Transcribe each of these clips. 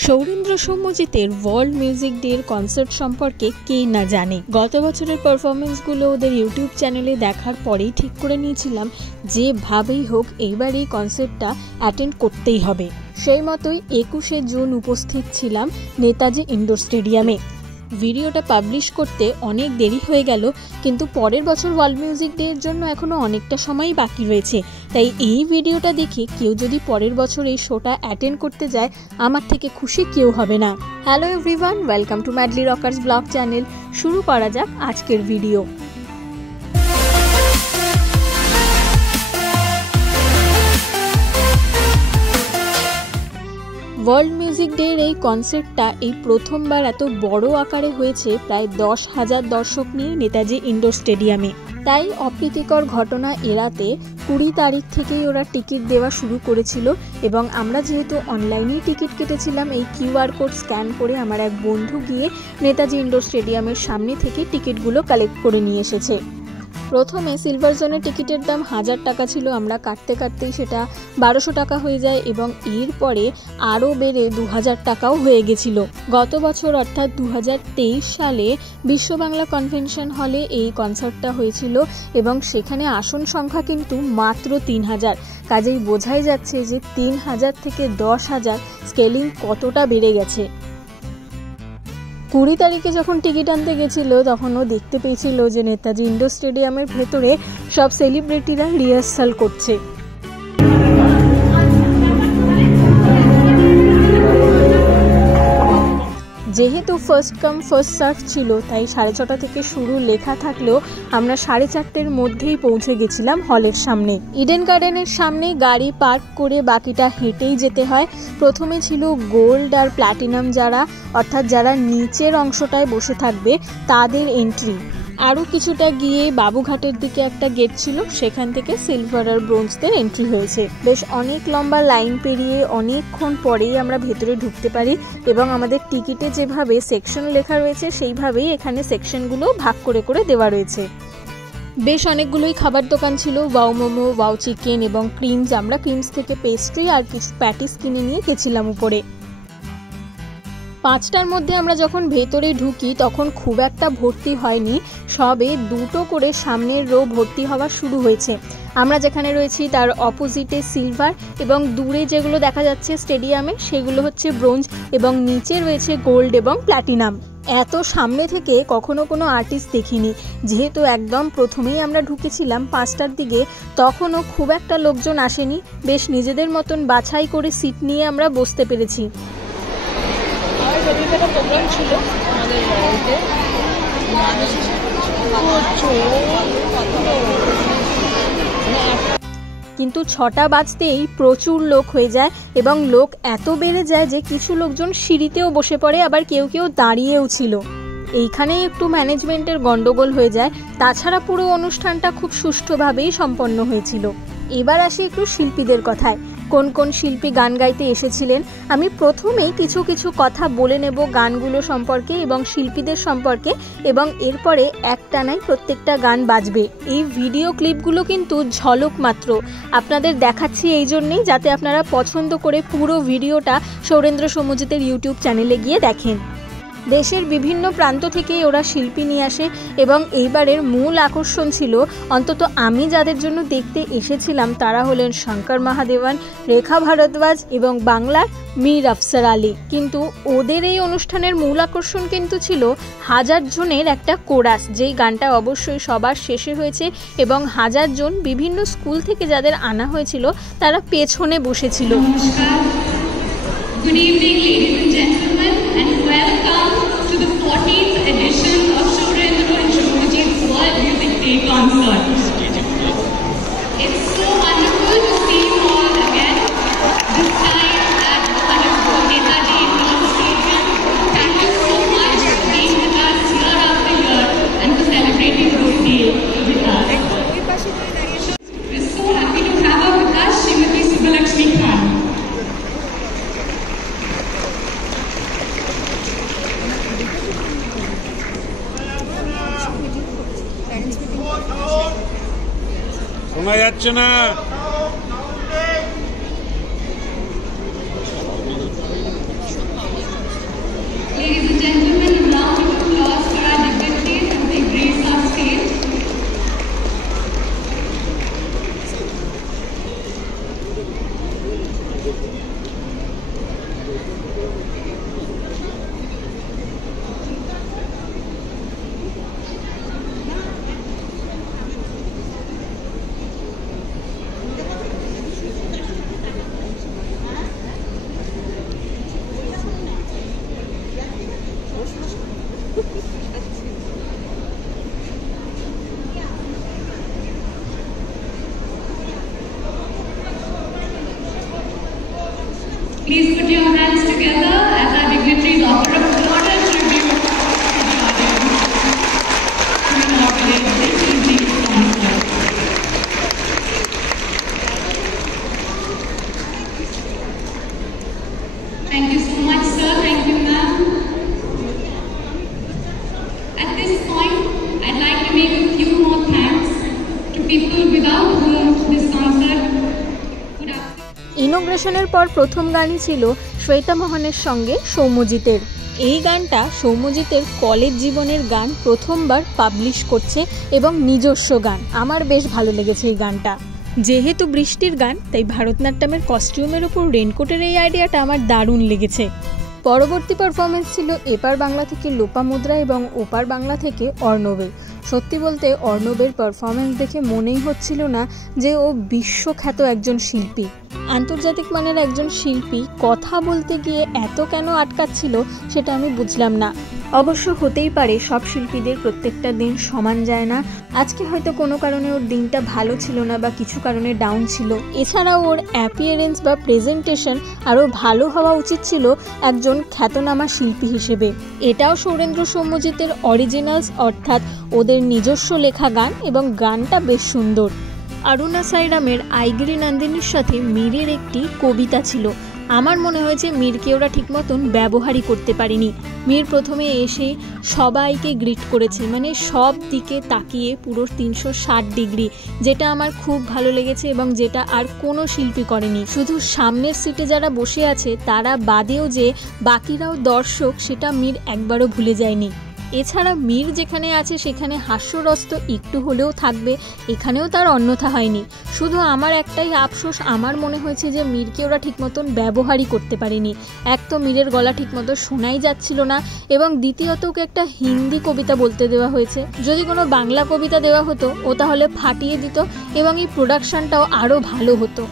Sourendra সৌম্যজিতের world music day এর concert সম্পর্কে কে না জানে। গত বছরের পারফরমেন্সগুলো ওদের ইউটিউব চ্যানেলে দেখার পরেই ঠিক করে নিয়েছিলাম যেভাবেই হোক এইবার এই কনসার্টটা অ্যাটেন্ড করতেই হবে। সেই মতোই 21শে জুন উপস্থিত ছিলাম নেতাজি ইন্ডোর স্টেডিয়ামে। ভিডিওটা পাবলিশ করতে অনেক দেরি হয়ে গেল, কিন্তু পরের বছর ওয়ার্ল্ড মিউজিক ডে এর জন্য এখনও অনেকটা সময়ই বাকি রয়েছে। তাই এই ভিডিওটা দেখে কেউ যদি পরের বছর এই শোটা অ্যাটেন্ড করতে যায়, আমার থেকে খুশি কেউ হবে না। Hello everyone, welcome to madly Rockerz blog channel. শুরু করা যাক আজকের ভিডিও। ওয়ার্ল্ড মিউজিক ডে এর এই কনসার্টটা এই প্রথমবার এত বড় আকারে হয়েছে, প্রায় 10,000 দর্শক নিয়ে নেতাজি ইন্ডোর স্টেডিয়ামে। তাই অপ্রীতিকর ঘটনা এড়াতে 20 তারিখ থেকেই ওরা টিকিট দেওয়া শুরু করেছিল, এবং আমরা যেহেতু অনলাইনেই টিকিট কেটেছিলাম, এই কিউআর কোড স্ক্যান করে আমার এক বন্ধু গিয়ে নেতাজি ইন্ডোর স্টেডিয়ামের সামনে থেকে টিকিটগুলো কালেক্ট করে নিয়ে এসেছে। প্রথমে সিলভার জোনের টিকিটের দাম 1000 টাকা ছিল, আমরা কাটতে কাটতেই সেটা 1200 টাকা হয়ে যায়, এবং এরপরে আরও বেড়ে 2000 টাকাও হয়ে গেছিল। গত বছর অর্থাৎ 2023 সালে বিশ্ব বাংলা কনভেনশন হলে এই কনসার্টটা হয়েছিল, এবং সেখানে আসন সংখ্যা কিন্তু মাত্র 3000। কাজেই বোঝাই যাচ্ছে যে 3000 থেকে 10,000 স্কেলিং কতটা বেড়ে গেছে। 20 তারিখে যখন টিকিট আনতে গেছিল, তখন ও দেখতে পেয়েছিল যে নেতাজি ইন্ডোর স্টেডিয়ামের ভেতরে সব সেলিব্রিটিরা রিহার্সাল করছে। যেহেতু ফার্স্ট কাম ফার্স্ট সার্ভ ছিল, তাই 6:30 থেকে শুরু লেখা থাকলেও আমরা 4:30-এর মধ্যেই পৌঁছে গেছিলাম হলের সামনে। ইডেন গার্ডেনের সামনে গাড়ি পার্ক করে বাকিটা হেঁটেই যেতে হয়। প্রথমে ছিল গোল্ড আর প্ল্যাটিনাম যারা, অর্থাৎ যারা নিচের অংশটায় বসে থাকবে তাদের এন্ট্রি। আরও কিছুটা গিয়ে বাবুঘাটের দিকে একটা গেট ছিল, সেখান থেকে সিলভার আর ব্রোঞ্জদের এন্ট্রি হয়েছে। বেশ অনেক লম্বা লাইন পেরিয়ে অনেকক্ষণ পরেই আমরা ভেতরে ঢুকতে পারি, এবং আমাদের টিকিটে যেভাবে সেকশন লেখা রয়েছে সেইভাবেই এখানে সেকশনগুলো ভাগ করে করে দেওয়া রয়েছে। বেশ অনেকগুলোই খাবার দোকান ছিল, ওয়াও মোমো, ওয়াও চিকেন এবং ক্রিমস। আমরা ক্রিমস থেকে পেস্ট্রি আর কিছু প্যাটিস কিনে নিয়ে গেছিলাম উপরে। 5টার মধ্যে আমরা যখন ভেতরে ঢুকি তখন খুব একটা ভর্তি হয়নি, সবে 2টো করে সামনের রো ভর্তি হওয়া শুরু হয়েছে। আমরা যেখানে রয়েছি তার অপোজিটে সিলভার, এবং দূরে যেগুলো দেখা যাচ্ছে স্টেডিয়ামে সেগুলো হচ্ছে ব্রোঞ্জ, এবং নিচে রয়েছে গোল্ড এবং প্ল্যাটিনাম। এত সামনে থেকে কখনো কোনো আর্টিস্ট দেখিনি। যেহেতু একদম প্রথমেই আমরা ঢুকেছিলাম 5টার দিকে, তখনও খুব একটা লোকজন আসেনি। বেশ নিজেদের মতন বাছাই করে সিট নিয়ে আমরা বসতে পেরেছি। প্রোগ্রাম ছিল আমাদের বাড়িতে, কিন্তু 6টা বাজতেই প্রচুর লোক হয়ে যায়, এবং লোক এত বেড়ে যায় যে কিছু লোকজন সিঁড়িতেও বসে পড়ে, আবার কেউ কেউ দাঁড়িয়েও ছিল। এইখানেই একটু ম্যানেজমেন্টের গন্ডগোল হয়ে যায়। তাছাড়া পুরো অনুষ্ঠানটা খুব সুষ্ঠুভাবেই সম্পন্ন হয়েছিল। এবার আসি একটু শিল্পীদের কথায়। কোন কোন শিল্পী গান গাইতে এসেছিলেন আমি প্রথমেই কিছু কিছু কথা বলে নেব গানগুলো সম্পর্কে এবং শিল্পীদের সম্পর্কে, এবং এরপরে একটানাই প্রত্যেকটা গান বাজবে। এই ভিডিও ক্লিপগুলো কিন্তু ঝলক মাত্র আপনাদের দেখাচ্ছি এই জন্যেই, যাতে আপনারা পছন্দ করে পুরো ভিডিওটা সৌরেন্দ্র সৌম্যজিতের ইউটিউব চ্যানেলে গিয়ে দেখেন। দেশের বিভিন্ন প্রান্ত থেকে ওরা শিল্পী নিয়ে আসে, এবং এইবারের মূল আকর্ষণ ছিল, অন্তত আমি যাদের জন্য দেখতে এসেছিলাম তারা হলেন শঙ্কর মহাদেবন, রেখা ভারদ্বাজ এবং বাংলার মীর আফসার আলী। কিন্তু ওদের এই অনুষ্ঠানের মূল আকর্ষণ কিন্তু ছিল 1000 জনের একটা কোরাস, যেই গানটা অবশ্যই সবার শেষে হয়েছে, এবং 1000 জন বিভিন্ন স্কুল থেকে যাদের আনা হয়েছিল তারা পেছনে বসেছিল। Good evening, ladies and gentlemen, and welcome to the 14th edition of Saurendra and Saumyajit's World Music Day concert. It's so wonderful to see you all again, this time at Netaji Indoor Stadium. Thank you so much for being with us year after year and for celebrating this day with us. We're so happy to have her with us, Srimati Subbalakshmi Khan. শোনা যাচ্ছে না। কোলাবোরেশনের পর প্রথম গানই ছিল শ্বেতা মোহনের সঙ্গে সৌম্যজিতের। এই গানটা সৌম্যজিতের কলেজ জীবনের গান প্রথমবার পাবলিশ করছে এবং নিজস্ব গান। আমার বেশ ভালো লেগেছে এই গানটা। যেহেতু বৃষ্টির গান, তাই ভারতনাট্যমের কস্টিউমের উপর রেনকোটের এই আইডিয়াটা আমার দারুণ লেগেছে। পরবর্তী পারফরমেন্স ছিল এপার বাংলা থেকে লোপামুদ্রা এবং ওপার বাংলা থেকে অর্ণবের। সত্যি বলতে অর্ণবের পারফরমেন্স দেখে মনেই হচ্ছিল না যে ও বিশ্বখ্যাত একজন শিল্পী, আন্তর্জাতিক মানের একজন শিল্পী। কথা বলতে গিয়ে এত কেন আটকাচ্ছিল সেটা আমি বুঝলাম না। অবশ্য হতেই পারে, সব শিল্পীদের প্রত্যেকটা দিন সমান যায় না। আজকে হয়তো কোনো কারণে ওর দিনটা ভালো ছিল না বা কিছু কারণে ডাউন ছিল। এছাড়াও ওর অ্যাপিয়ারেন্স বা প্রেজেন্টেশন আরও ভালো হওয়া উচিত ছিল একজন খ্যাতনামা শিল্পী হিসেবে। এটাও সৌরেন্দ্র সৌম্যজিতের অরিজিনালস, অর্থাৎ ওদের নিজস্ব লেখা গান, এবং গানটা বেশ সুন্দর। অরুণা সাইরামের আইগিরি নন্দিনীর সাথে মীরের একটি কবিতা ছিল। আমার মনে হয়েছে মীরকে ওরা ঠিক মতন ব্যবহারই করতে পারেনি। মীর প্রথমে এসে সবাইকে গ্রিট করেছে, মানে সব দিকে তাকিয়ে পুরো 360 ডিগ্রি, যেটা আমার খুব ভালো লেগেছে এবং যেটা আর কোনো শিল্পী করেনি। শুধু সামনের সিটে যারা বসে আছে তারা বাদেও যে বাকিরাও দর্শক, সেটা মীর একবারও ভুলে যায়নি। এছাড়া মীর যেখানে আছে সেখানে হাস্যরস তো একটু হলেও থাকবে, এখানেও তার অন্যথা হয়নি। শুধু আমার একটাই আফসোস, আমার মনে হয়েছে যে মীরকে ওরা ঠিক মতন ব্যবহারই করতে পারেনি। এক তো মীরের গলা ঠিক মতো শোনাই যাচ্ছিল না, এবং দ্বিতীয়ত ওকে একটা হিন্দি কবিতা বলতে দেওয়া হয়েছে। যদি কোনো বাংলা কবিতা দেওয়া হতো ও তাহলে ফাটিয়ে দিত এবং এই প্রোডাকশনটাও আরও ভালো হতো।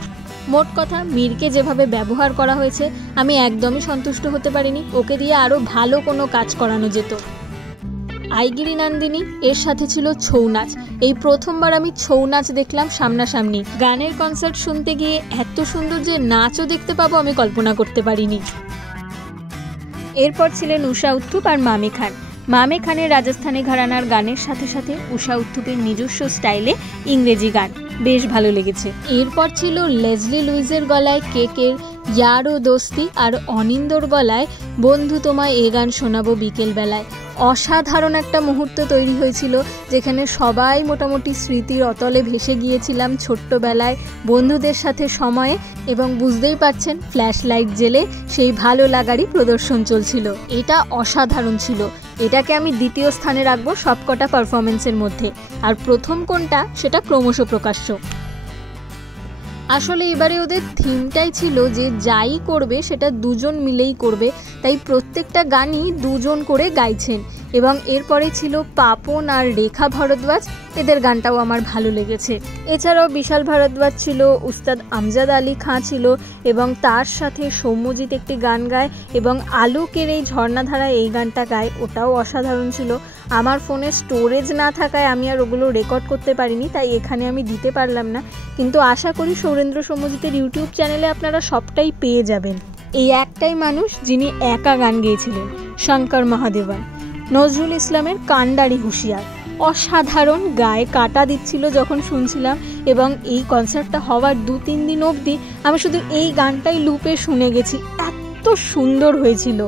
মোট কথা, মীরকে যেভাবে ব্যবহার করা হয়েছে আমি একদমই সন্তুষ্ট হতে পারিনি। ওকে দিয়ে আরও ভালো কোনো কাজ করানো যেত। আইগিরি নন্দিনী এর সাথে ছিল ছৌ নাচ। এই প্রথমবার আমি ছৌ নাচ দেখলাম সামনাসামনি। গানের কনসার্ট শুনতে গিয়ে এত সুন্দর যে নাচও দেখতে পাবো আমি কল্পনা করতে পারিনি। এরপর ছিলেন ঊষা উত্থুপ আর মামে খান। মামে খানের রাজস্থানী ঘরানার গানের সাথে সাথে ঊষা উত্থুপের নিজস্ব স্টাইলে ইংরেজি গান বেশ ভালো লেগেছে। এরপর ছিল লেজলি লুইসের গলায় কেকের ইয়ারো দোস্তি আর অনিন্দর গলায় বন্ধু তোমায় এ গান শোনাবো বিকেল বেলায়। অসাধারণ একটা মুহূর্ত তৈরি হয়েছিল, যেখানে সবাই মোটামুটি স্মৃতির অতলে ভেসে গিয়েছিলাম ছোট্টবেলায় বন্ধুদের সাথে সময়ে, এবং বুঝতেই পারছেন ফ্ল্যাশ লাইট জেলে সেই ভালো লাগারই প্রদর্শন চলছিল। এটা অসাধারণ ছিল। এটাকে আমি দ্বিতীয় স্থানে রাখবো সবকটা পারফরমেন্সের মধ্যে। আর প্রথম কোনটা সেটা ক্রমশ প্রকাশ্য। আসলে এবারে ওদের থিমটাই ছিল যে যাই করবে সেটা দুজন মিলেই করবে, তাই প্রত্যেকটা গানই দুজন করে গাইছেন। এবং এরপরে ছিল পাপন আর রেখা ভরদ্বাজ, এদের গানটাও আমার ভালো লেগেছে। এছাড়াও বিশাল ভরদ্বাজ ছিল, উস্তাদ আমজাদ আলী খাঁ ছিল, এবং তার সাথে সৌম্যজিৎ একটি গান গায় এবং আলোকের এই ঝর্ণাধারা এই গানটা গায়, ওটাও অসাধারণ ছিল। আমার ফোনে স্টোরেজ না থাকায় আমি আর ওগুলো রেকর্ড করতে পারিনি, তাই এখানে আমি দিতে পারলাম না, কিন্তু আশা করি সৌরেন্দ্র সৌম্যজিতের ইউটিউব চ্যানেলে আপনারা সবটাই পেয়ে যাবেন। এই একটাই মানুষ যিনি একা গান গেয়েছিলেন, শঙ্কর মহাদেবন। নজরুল ইসলামের কান্ডারি হুঁশিয়ার অসাধারণ, গায়ে কাটা দিচ্ছিল যখন শুনছিলাম, এবং এই কনসার্টটা হওয়ার 2-3 দিন অবধি আমি শুধু এই গানটাই লুপে শুনে গেছি, এত সুন্দর হয়েছিল।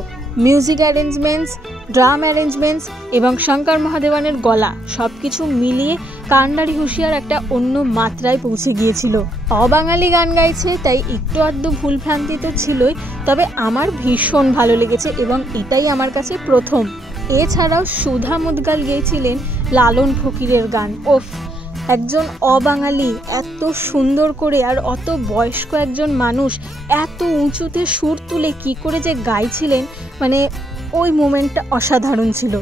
মিউজিক অ্যারেঞ্জমেন্টস, ড্রাম অ্যারেঞ্জমেন্টস এবং শঙ্কর মহাদেবনের গলা সব কিছু মিলিয়ে কান্ডারি হুঁশিয়ার একটা অন্য মাত্রায় পৌঁছে গিয়েছিল। অবাঙালি গান গাইছে তাই একটু আধটু ভুলভ্রান্তি তো ছিলই, তবে আমার ভীষণ ভালো লেগেছে এবং এটাই আমার কাছে প্রথম। এছাড়াও সুধা মুদগাল গেয়েছিলেন লালন ফকিরের গান। ওফ, একজন অবাঙালি এত সুন্দর করে আর অত বয়স্ক একজন মানুষ এত উঁচুতে সুর তুলে কি করে যে গাইছিলেন, মানে ওই মোমেন্টটা অসাধারণ ছিল।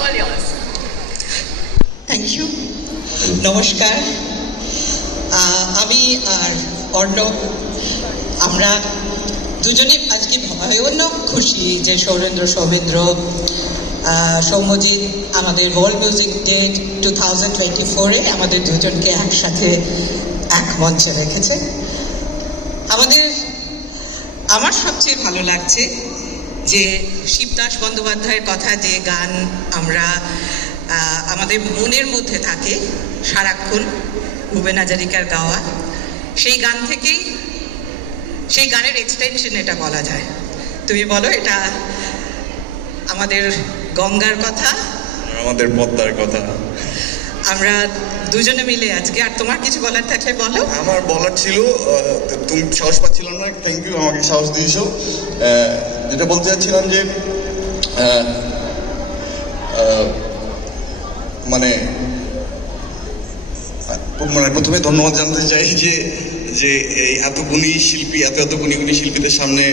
all yours. Thank you. নমস্কার, আমি আর অর্ণব আমরা দুজনে আজকে ভয়ানক খুশি যে সৌমেন্দ্র সৌম্যজিৎ আমাদের ওয়ার্ল্ড মিউজিক ডে 2024-এ আমাদের দুজনকে একসাথে এক মঞ্চে রেখেছে। আমার সবচেয়ে ভালো লাগছে যে শিবদাস বন্দ্যোপাধ্যায়ের কথা, যে গান আমরা আমাদের মনের মধ্যে থাকে সারাক্ষণ, ভূপেন হাজারিকার গাওয়া, সেই গান থেকেই, সেই গানের এক্সটেনশন এটা বলা যায়। তুমি বলো, এটা আমাদের গঙ্গার কথা, আমাদের পদ্মার কথা, আমরা দুজনে মিলে আজকে। আর তোমার কিছু বলার থাকলে বলো। আমার বলার ছিল, তুমি সাহস পাচ্ছিলাম না, থ্যাংক ইউ, আমাকে সাহস দিয়েছো। যেটা বলতে চাচ্ছিলাম যে মানে প্রথমে ধন্যবাদ জানাতে চাই যে এত গুণী শিল্পী, এত গুণী শিল্পীদের সামনে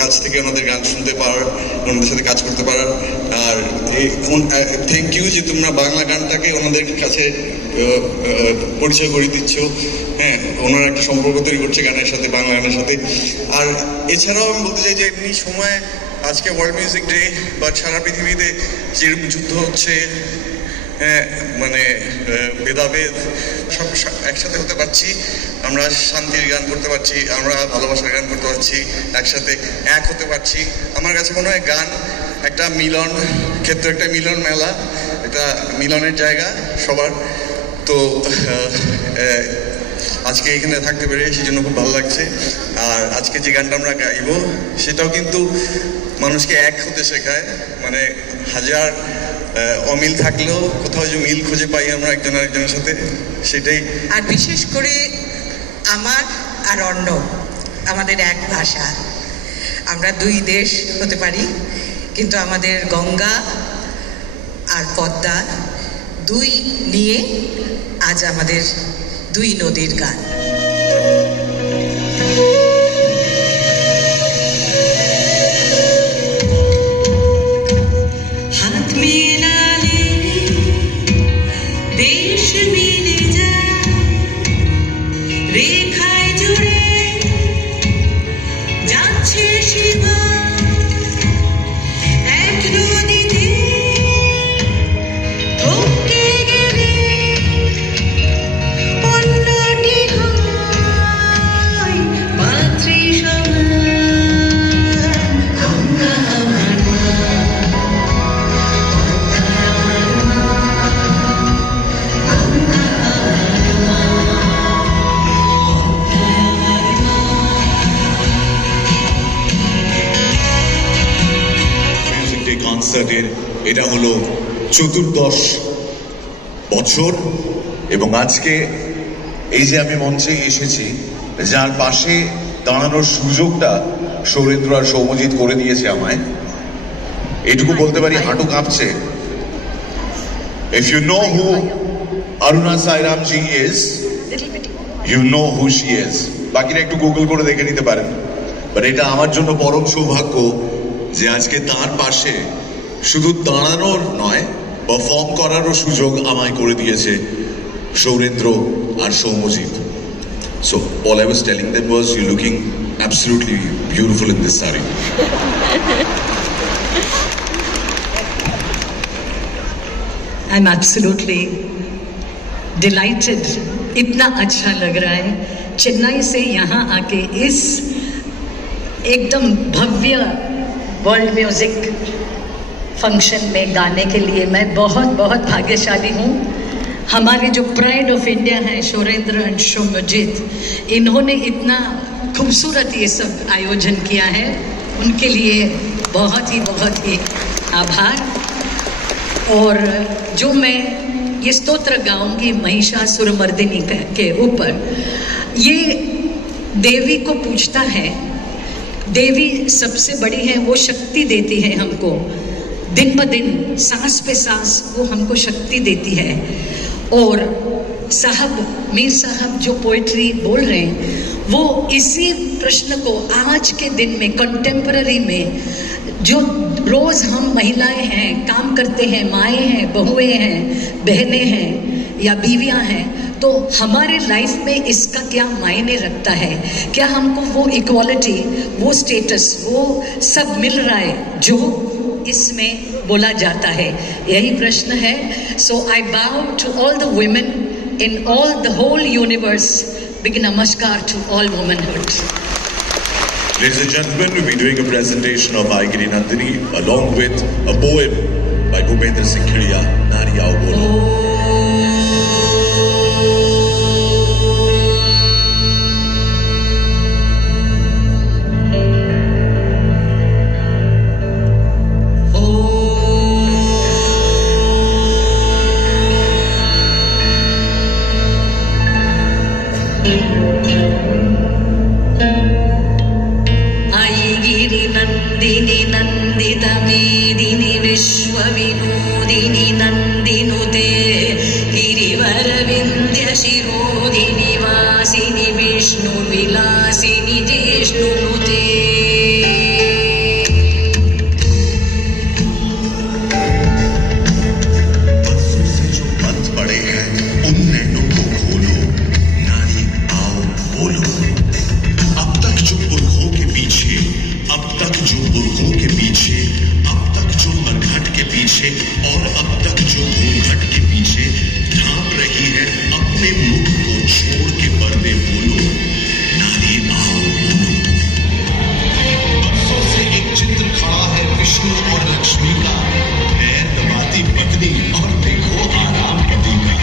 কাছ থেকে ওনাদের গান শুনতে পারার, ওনাদের সাথে কাজ করতে পারার। আর থ্যাংক ইউ যে তোমরা বাংলা গানটাকে ওনাদের কাছে পরিচয় করে দিচ্ছ। হ্যাঁ, ওনারা একটা সম্পর্ক তৈরি করছে গানের সাথে, বাংলা গানের সাথে। আর এছাড়াও আমি বলতে চাই যে এমনি সময় আজকে ওয়ার্ল্ড মিউজিক ডে বা সারা পৃথিবীতে যেরকম যুদ্ধ হচ্ছে, হ্যাঁ, মানে ভেদাভেদ সব একসাথে হতে পারছি, আমরা শান্তির গান করতে পারছি, আমরা ভালোবাসার গান করতে পারছি, একসাথে এক হতে পারছি। আমার কাছে মনে হয় গান একটা মিলন ক্ষেত্র, একটা মিলন মেলা, একটা মিলনের জায়গা সবার। তো আজকে এখানে থাকতে পেরে সেই জন্য খুব ভালো লাগছে। আর আজকে যে গানটা আমরা গাইব সেটাও কিন্তু মানুষকে এক হতে শেখায়, মানে হাজার অমিল থাকলেও কোথাও যে মিল খুঁজে পাই আমরা একজন আরেকজনের সাথে, সেটাই। আর বিশেষ করে আমার আর অর্ণব, আমাদের এক ভাষা, আমরা দুই দেশ হতে পারি কিন্তু আমাদের গঙ্গা আর পদ্মা দুই নিয়ে আজ আমাদের দুই নদীর গান। হাত মেলালে দেশ মিলে যায়, রেখায় জুড়ে যাচ্ছে শিবা, এক নদীতে থমকে গেলে অন্যটি হয় মাতৃ সমান। গঙ্গা আমার মা, কনসার্টের এটা হলো 14 বছর এবং আজকে এই যে আমি মঞ্চে এসেছি, যার পাশে দাঁড়ানোর সুযোগটা সৌরেন্দ্র আর সৌম্যজিৎ করে দিয়েছে আমায়, এটুকু বলতে পারি হাঁটু কাঁপছে। If you know who Aruna Sairam ji is, you know who she is. বাকিরা একটু গুগল করে দেখে নিতে পারেন। বাট এটা আমার জন্য পরম সৌভাগ্য যে আজকে তার পাশে শুধু দাঁড়ানোর নয়, পারফর্ম করারও সুযোগ আমায় করে দিয়েছে সৌরেন্দ্র আর Soumyajit. So all I was telling them was, you're looking absolutely beautiful in this sari. I'm absolutely delighted. इतना अच्छा लग रहा है चेन्नई से यहाँ आके इस एकदम भव्य वर्ल्ड म्यूजिक फंक्शन में गाने के लिए मैं बहुत बहुत भाग्यशाली हूँ। हमारे जो प्राइड ऑफ इंडिया हैं सौरेंद्र और सौम्यजीत, इन्होंने इतना खूबसूरत ये सब आयोजन किया है, उनके लिए बहुत ही आभार। और जो मैं ये स्तोत्र गाऊंगी महिषासुरमर्दिनी के ऊपर, ये देवी को पूछता है। देवी सबसे बड़ी है, वो शक्ति देती है हमको, दिन ब दिन सांस पे सांस वो हमको शक्ति देती है। और साहब, मीर साहब जो पोएट्री बोल रहे हैं, वो इसी प्रश्न को आज के दिन में कंटेम्पररी में जो रोज हम महिलाएं हैं, काम करते हैं, माएँ हैं, बहुएं हैं, बहनें हैं या बीवियां हैं, तो हमारे लाइफ में इसका क्या मायने रखता है? क्या हमको वो इक्वालिटी, वो स्टेटस, वो सब मिल रहा है जो इसमें बोला जाता है? यही प्रश्न है. So I bow to all the women in all the whole universe. Big namaskar to all womanhood. Ladies and gentlemen, we'll be doing a presentation of Aigiri Nandini along with a poem by Bhupendra Singh Khidiya, Nari Aao Bolo. Nandini Nandit मेदिनी विश्व विनोदिनी नंदिनुते गिरिवर विंध्य शिरोधिनी वासिनी विष्णु विलासिनी जिष्णुनुते. बरसों से जो बंद पड़े हैं उन नैनों को खोलो, नारी आओ बोलो. अब तक जो पुरखों के पीछे, अब तक जो बुर्खों के पीछे, अब तक जो मरघट के पीछे और अब तक जो घूंघट के पीछे ढांप रही है अपने मुख को छोड़ के पर्दे बोलो, नारी आओ बोलो. बरसों से एक चित्र खड़ा है विष्णु और लक्ष्मी का, पैर दबाती पत्नी और देखो आराम पति का.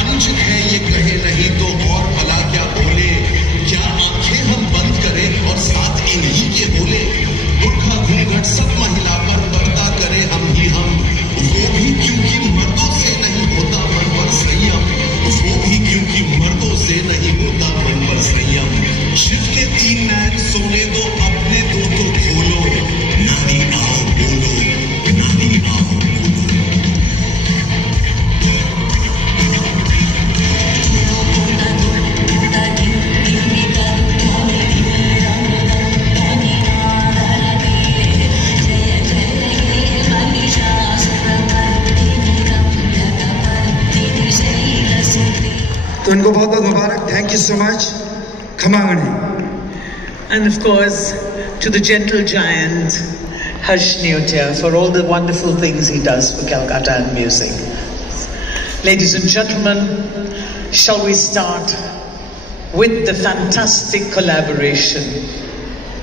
अनुचित है ये कहे नहीं तो और भला क्या बोले, क्या आंखें हम बंद करें और साथ इन्हीं के बोले. बुर्खा घूंघट सब महिला पर पर्दा करे हम ही हम, वो भी क्योंकि मर्दों से नहीं होता मन पर संयम, वो भी क्योंकि मर्दों से नहीं होता मन पर संयम. शिव के 3 नैन सोने दो, अपने 2 तो खोलो, नारी आओ बोलो, नारी आओ बोलो. तो इनको बहुत बहुत मुबारक. Thank you so much. खमांगणी. And of course, to the gentle giant, Harsh Neotia, for all the wonderful things he does for Calcutta and music. Ladies and gentlemen, shall we start with the fantastic collaboration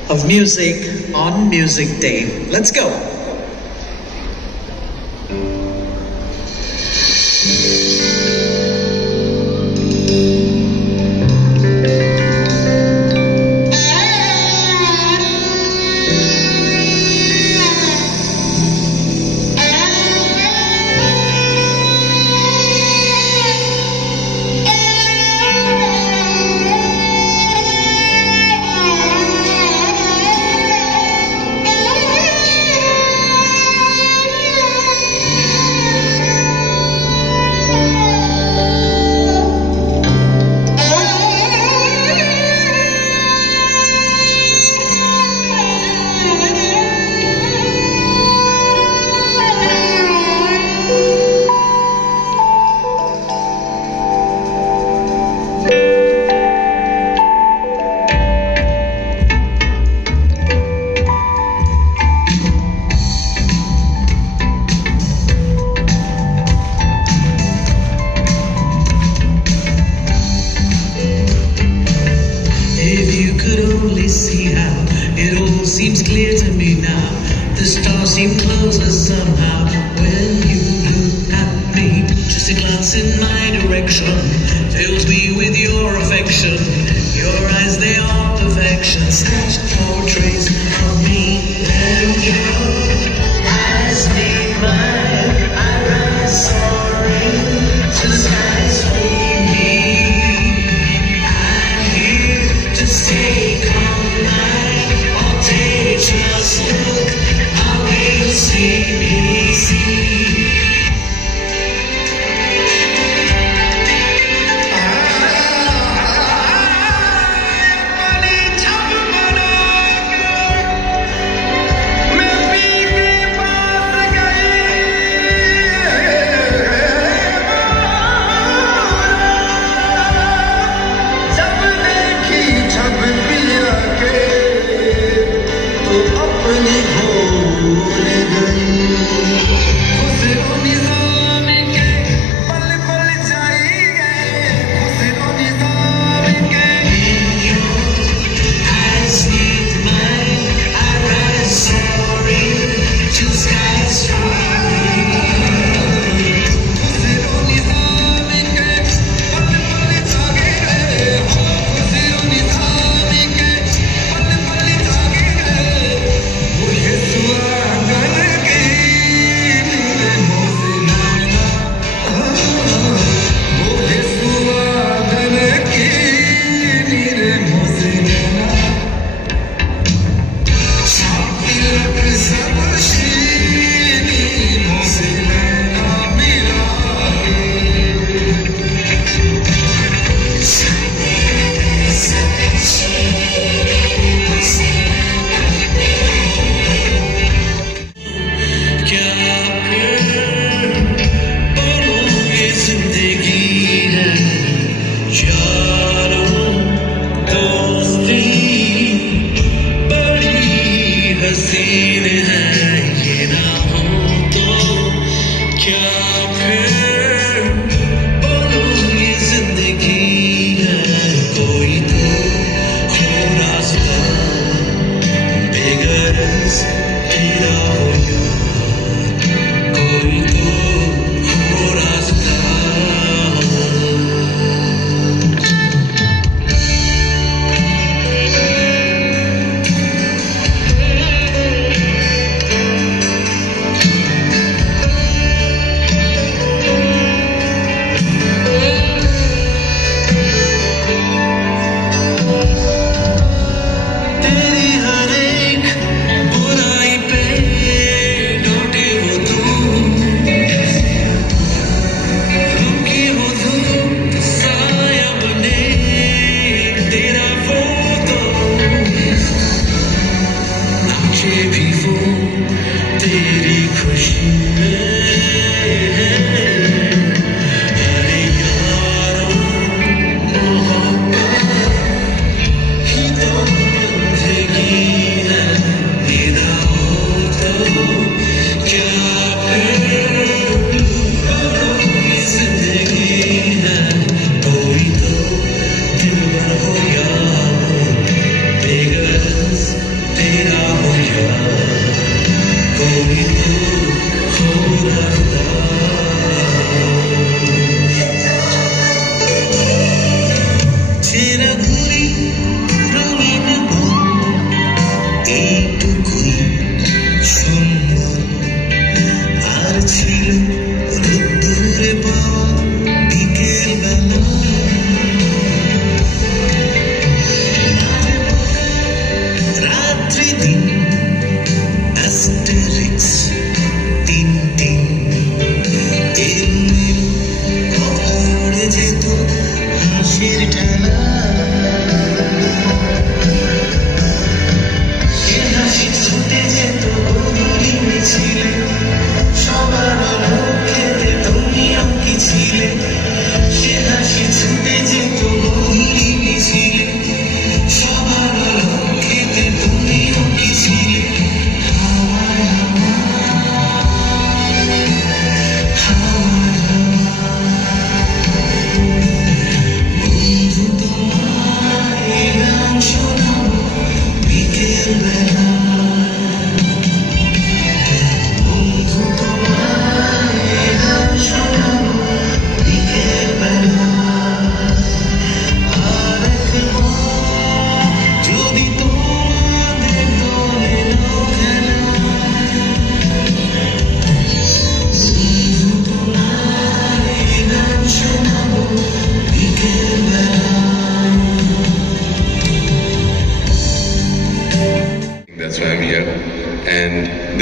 of music on Music Day? Let's go.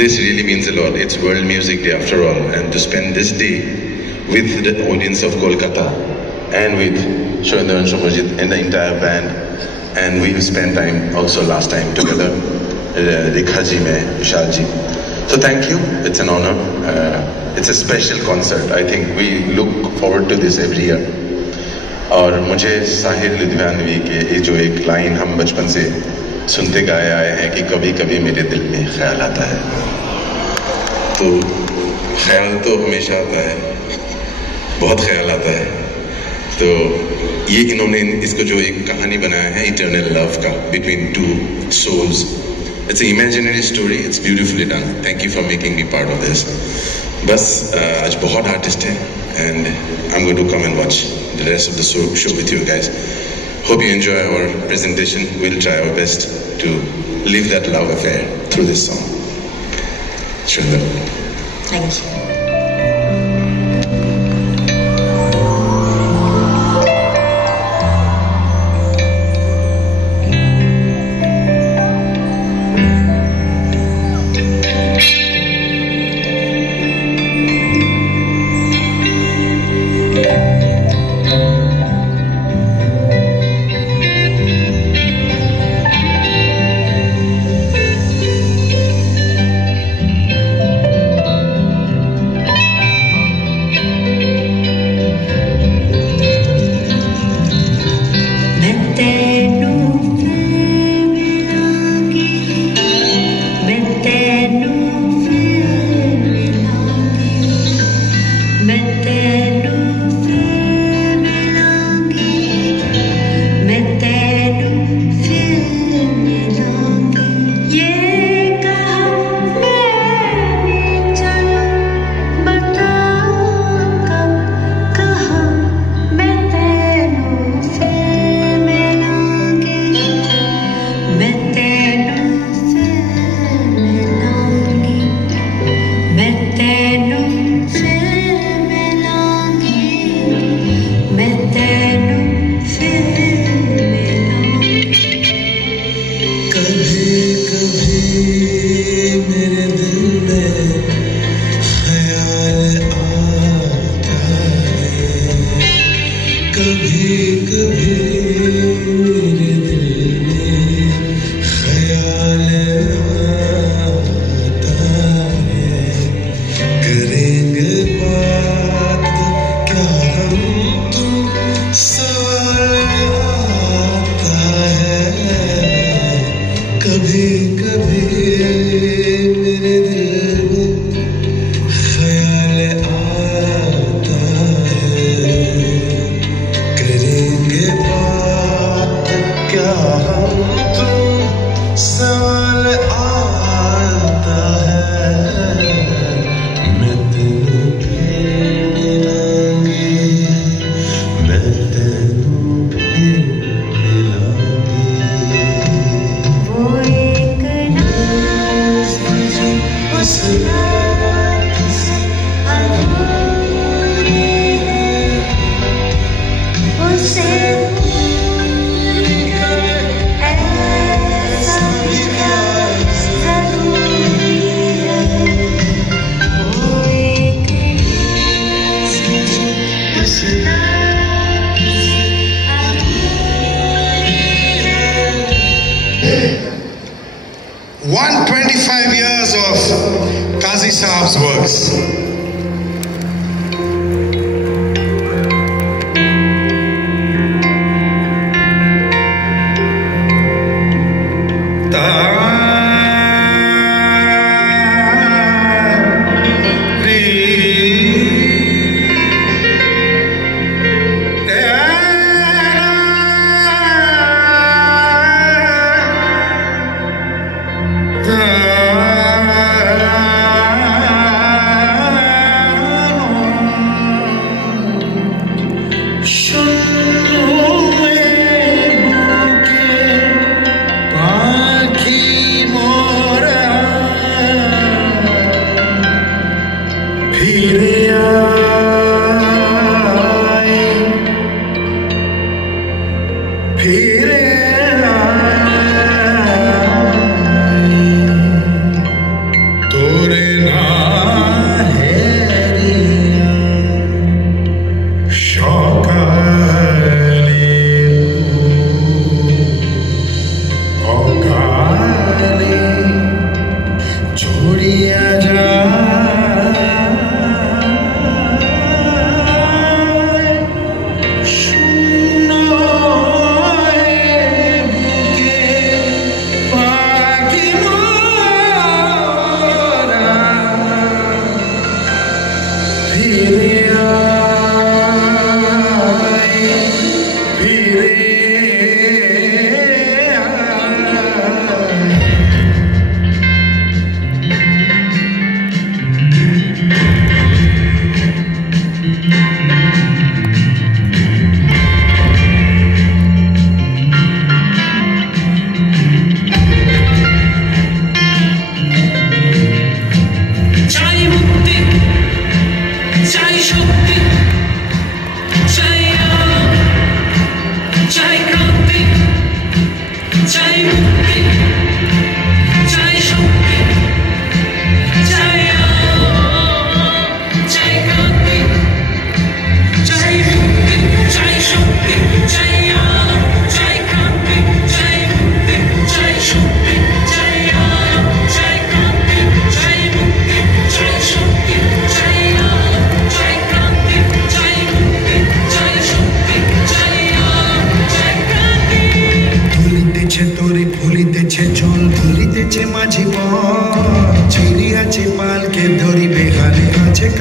This really means a lot. It's World Music Day after all, and to spend this day with the audience of Kolkata and with Shorendranath Somrajit and the entire band, and we've spent time also last time together, Rekha ji mein, Vishal ji. So thank you. It's an honor. It's a special concert. I think we look forward to this every year. और मुझे साहिर लुधियानवी के ये जो एक line हम बचपन से सुनते गाए आए हैं कि कभी कभी मेरे दिल में ख्याल आता है। तो ख्याल तो हमेशा आता है, बहुत ख्याल आता है। तो ये इन्होंने इसको जो एक कहानी बनाया है इटर्नल लव का between two souls, it's imaginary story, it's beautifully done. Thank you for making me part of this. बस आज बहुत आर्टिस्ट हैं and I am going to come and watch the rest of the show with you guys. Hope you enjoy our presentation. We'll try our best to live that love affair through this song. Sundar. Thank you.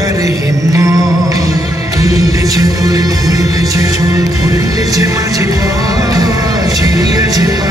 কারে হিম্মত তুলিতেছে তোরে ভুলিতেছে ঝোল ভুলিতেছে মাঝে পা ছিড়িয়েছে পা